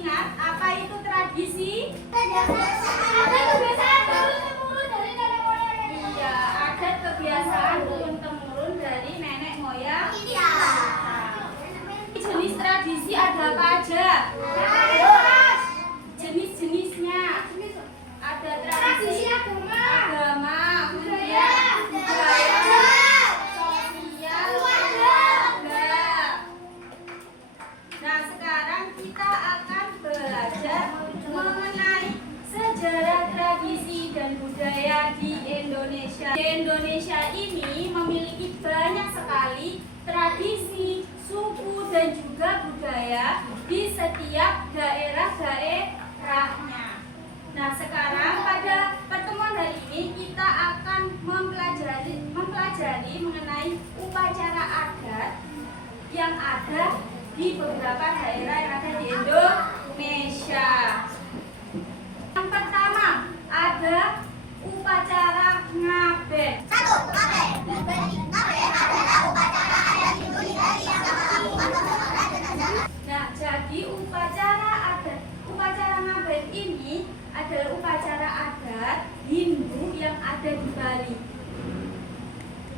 ingat apa itu tradisi? Iya, adat kebiasaan turun-temurun dari nenek moyang. Jenis tradisi ada apa aja? Jenis-jenisnya ada tradisi agama, kemudian budaya, sosial, keluarga. Nah, sekarang kita akan belajar mengenai sejarah tradisi dan budaya di Indonesia. Di Indonesia ini memiliki banyak sekali tradisi, suku, dan juga budaya di setiap daerah-daerahnya. Nah, sekarang pada pertemuan hari ini kita akan mempelajari mengenai upacara adat yang ada di beberapa daerah yang ada di Indonesia. Yang pertama ada upacara ngaben. Nah, jadi upacara ngaben ini adalah upacara adat Hindu yang ada di Bali.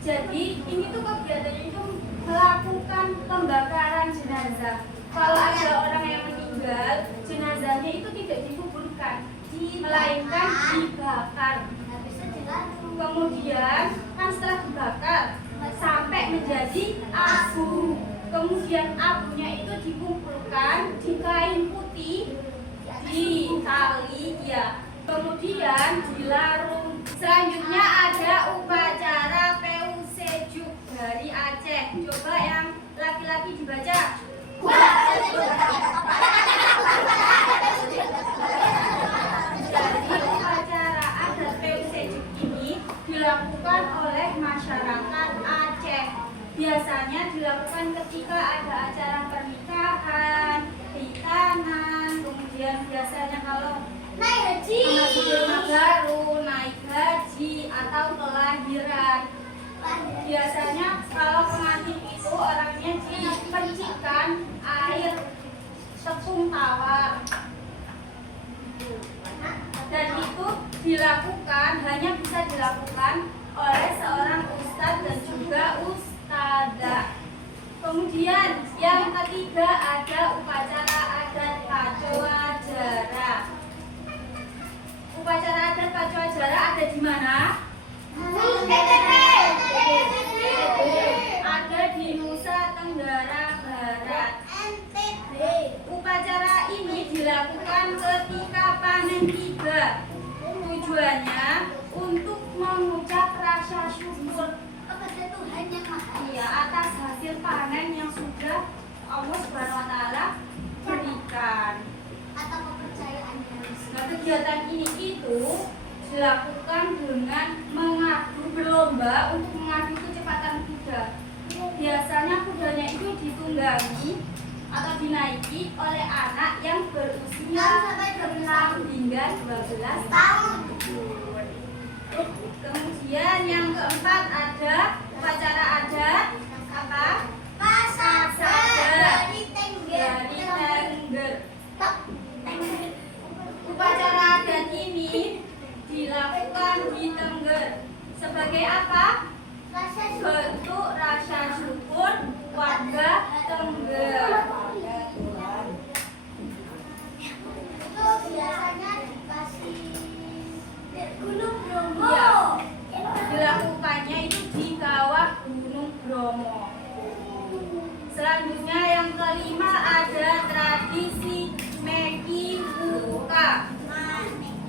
Jadi ini tuh kegiatannya itu melakukan pembakaran jenazah. Kalau ada orang yang meninggal, jenazahnya itu tidak dikuburkan, melainkan dibakar. Kemudian kan setelah dibakar sampai menjadi abu. Kemudian abunya itu dikumpulkan di kain putih, di tali, ya. Kemudian dilarung. Selanjutnya ada upacara Peusejuk dari Aceh. Coba yang laki-laki dibaca. Jadi upacara adat Peusejuk ini dilakukan oleh masyarakat Aceh. Biasanya dilakukan ketika ada acara pernikahan, hitanan, kemudian biasanya kalau naik haji, rumah baru, naik haji, atau kelahiran. Biasanya kalau pengantin itu orangnya dipercikan air tepung tawar. Dan itu hanya bisa dilakukan oleh seorang ustadz dan juga ustadzah. Kemudian yang ketiga ada upacara adat Pacoajara. Upacara adat Pacoajara ada di mana? Ada di Nusa Tenggara Barat. Upacara ini dilakukan ketika panen tiba. Tujuannya untuk mengucap rasa syukur kepada Tuhan yang Maha Esa atas hasil panen yang sudah Allah Subhanahu wa taala berikan. Atau kepercayaannya. Nah, kegiatan ini itu dilakukan dengan mengadu berlomba untuk mengadu kecepatan kuda. Biasanya kudanya itu ditunggangi atau dinaiki oleh anak yang berusia 6 hingga 12 tahun. Kemudian yang keempat ada upacara adat apa? Pasada dari Tengger. Upacara adat ini dilakukan di Tengger sebagai apa? Bentuk rasa syukur warga Tengger. Itu biasanya dikasih Gunung Bromo. Ya, dilakukannya itu di kawah Gunung Bromo. Selanjutnya yang kelima ada tradisi Meki Uka.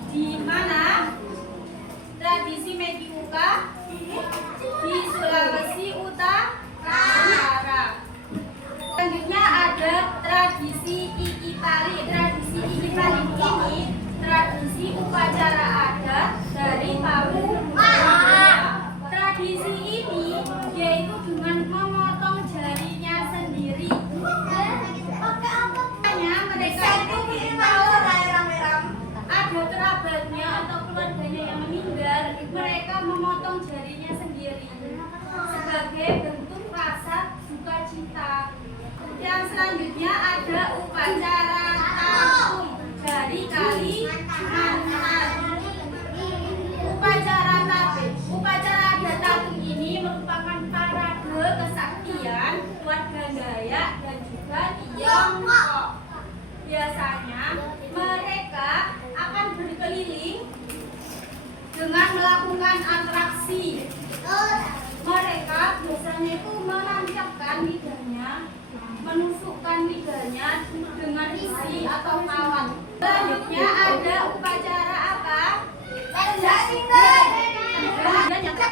Di mana tradisi Meki Uka? Di Sulawesi Utara. Selanjutnya ada tradisi Iki Tali. Tradisi Iki Tali ini tradisi upacara adat dari Papua. Tradisi ini yaitu dengan memotong jarinya sendiri. Mereka itu kalau ada kerabatnya atau keluarganya yang meninggal, mereka memotong jarinya sendiri sebagai bentuk rasa sukacita. Yang selanjutnya ada upacara tahu. biasanya mereka akan berkeliling dengan melakukan atraksi. Mereka biasanya itu menancapkan lidahnya, menusukkan lidahnya dengan isi atau kawan. Selanjutnya ada upacara apa?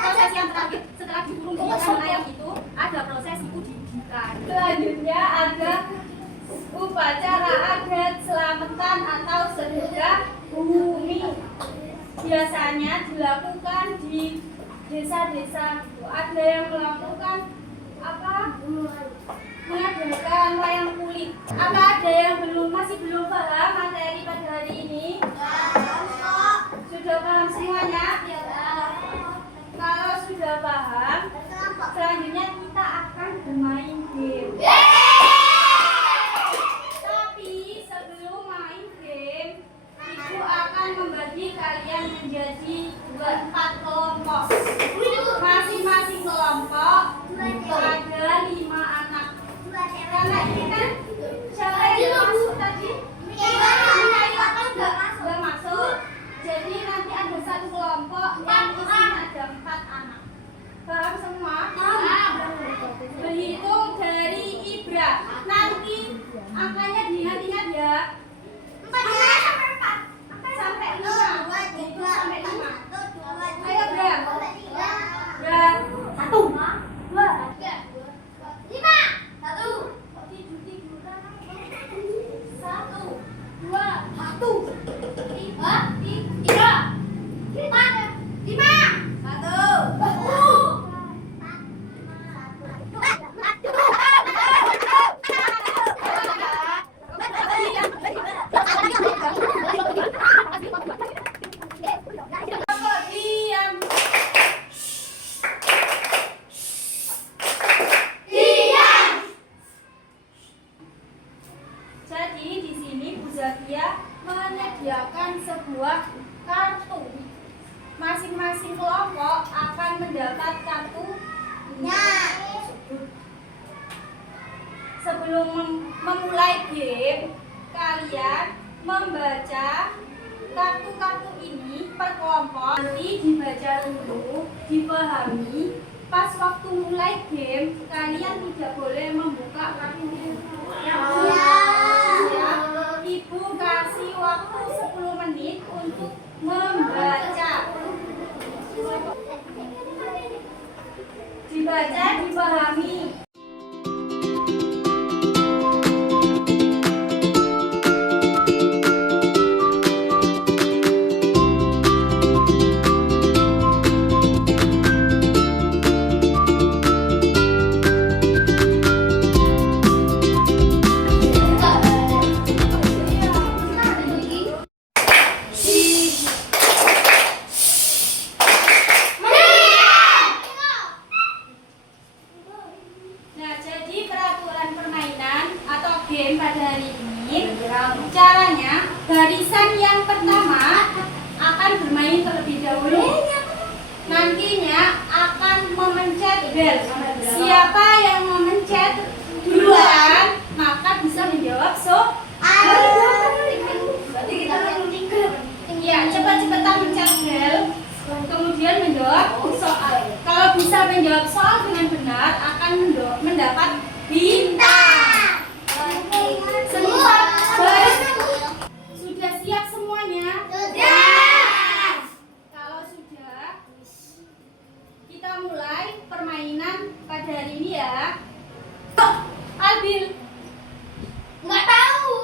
Proses yang terakhir setelah dikurung di dalam ayam itu ada proses udidikan. Selanjutnya ada upacara adat selamatan atau sedekah bumi. Biasanya dilakukan di desa-desa. Ada yang melakukan apa? Mengadakan wayang kulit. Apa ada yang masih belum paham materi pada hari ini? Sudah paham semuanya? Kalau sudah paham, selanjutnya kita akan bermain game. Tapi sebelum main game, Ibu akan membagi kalian menjadi 4 kelompok. Masing-masing kelompok ada 5 anak. Karena ini kan siapa yang masuk tadi? Nggak masuk. Jadi nanti ada 1 kelompok yang isinya ada 4 anak. Paham semua? Berhitung dari Ibra. Nanti angkanya diingat-ingat ya. 4 sampai 5. Sampai 5. Ayo Bra. Bra. 1, 2, 3, 5. 1. Tidur-tiduran. 1, 2, 1. 3, 5. 1. Jadi di sini Bu Zakia menyediakan sebuah kartu. Masing-masing kelompok akan mendapat kartunya. Sebelum memulai game, kalian membaca kartu-kartu ini per kelompok. Nanti dibaca dulu, dipahami. Pas waktu mulai game, kalian tidak boleh membuka kartu. Ya. Ibu kasih waktu 10 menit untuk membaca. Dibaca, dipahami. Game pada hari ini, caranya barisan yang pertama akan bermain terlebih dahulu. Nantinya akan memencet bel. Siapa yang memencet duluan maka bisa menjawab soal. Ya, cepat-cepatan mencet bel, kemudian menjawab soal. Kalau bisa menjawab soal dengan benar akan mendapat bintang. Semua sudah siap semuanya? Sudah. Kalau sudah, kita mulai permainan pada hari ini ya. Oh, Albil. Nggak tahu.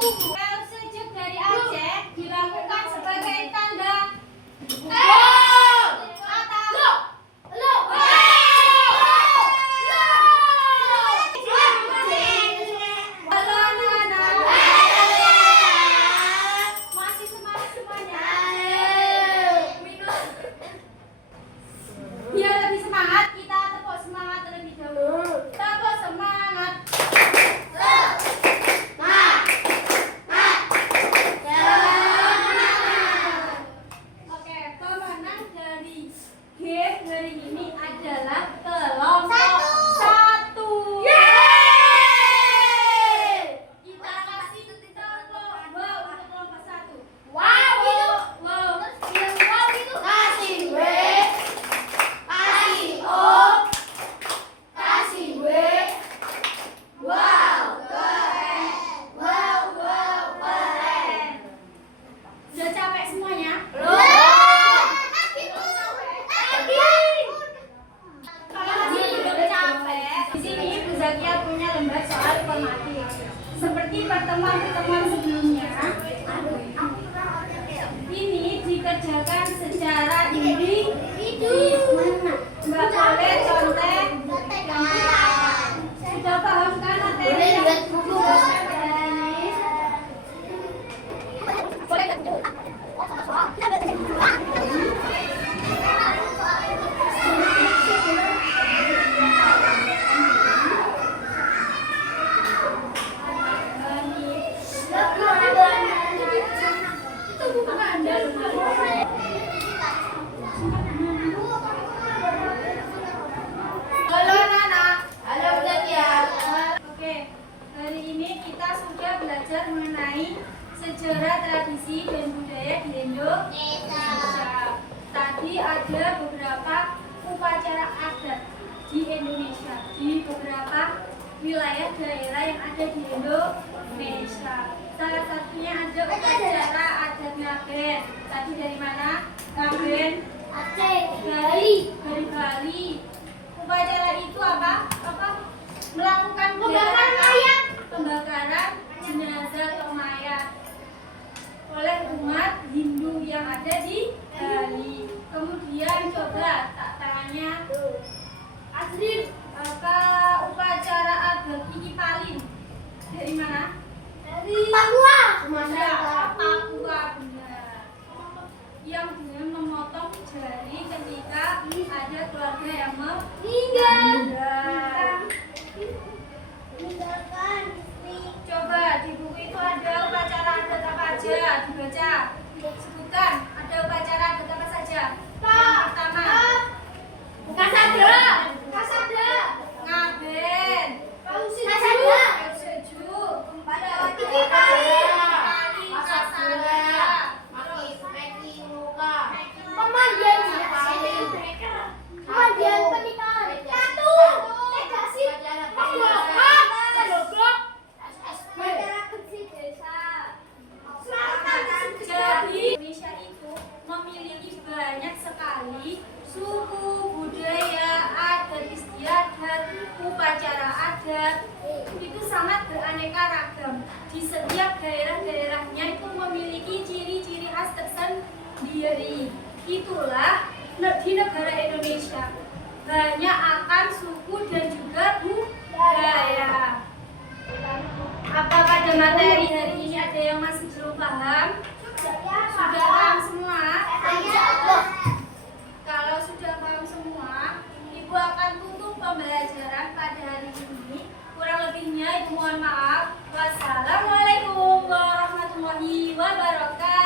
sejarah, tradisi, dan budaya di Indonesia. Tadi ada beberapa upacara adat di Indonesia, di beberapa wilayah daerah yang ada di Indonesia. Salah satunya ada upacara adat Ngaben. Tadi dari mana? Ngaben? Aceh. Dari Bali. Upacara itu apa? Melakukan pembakaran jenazah atau mayat oleh umat Hindu yang ada di Bali. Kemudian coba tak tanya Asrin, apa upacara adat Iki Palin dari mana? Dari Papua. Papua, benar. Yang dengan memotong jari ketika ada keluarga yang meninggal. Coba di buku itu ada upacara adat apa aja, dibaca. Sebutkan, ada upacara adat apa saja. Yang pertama, Kasada, Ngaben, Seju, Iki Palin, Kasada, pemandian pernikahan, Katu, Legasi, Jadi Indonesia itu memiliki banyak sekali suku, budaya, adat istiadat, upacara adat. Itu sangat beraneka ragam. Di setiap daerah-daerahnya itu memiliki ciri-ciri khas tersendiri. Itulah di negara Indonesia banyak akan suku dan juga budaya. Apa pada materi hari ini ada yang masih belum paham? Sudah paham semua? Kalau sudah paham semua, Ibu akan tutup pembelajaran pada hari ini. Kurang lebihnya Ibu mohon maaf. Wassalamualaikum warahmatullahi wabarakatuh.